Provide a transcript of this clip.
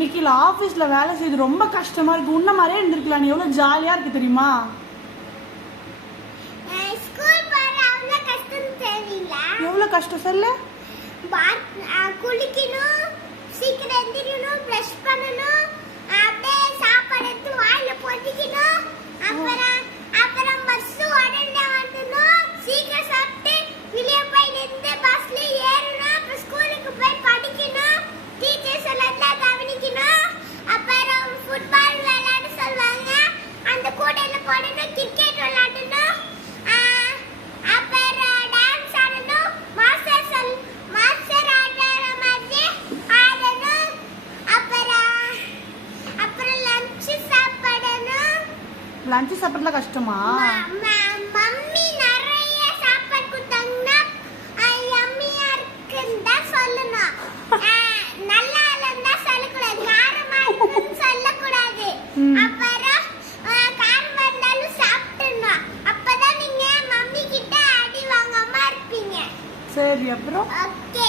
நிக்கில ஆஃபீஸ்ல வேலை செய்து ரொம்ப கஷ்டமா இருக்கு. உன்ன மாதிரியே இருந்திருக்கலாம். நீ எவ்வளவு ஜாலியா இருக்கு தெரியுமா? எவ்வளவு கஷ்டம்? சொல்லு. லஞ்சு சாப்பிடலாம் கஷ்டமா? மம்மி நிறைய சாப்பாடு கொடுத்தாங்கன்னா யம்மியா இருக்குன்னு தான் சொல்லணும். நல்லா இல்லைன்னு சொல்லக்கூடாது. காரமா இருக்குன்னு சொல்லக்கூடாது. அப்புறம் காரமா இருந்தாலும் சாப்பிடணும். அப்பதான் நீங்க மம்மி கிட்ட அடி வாங்காம இருப்பீங்க. சரி அப்புறம்? ஓகே.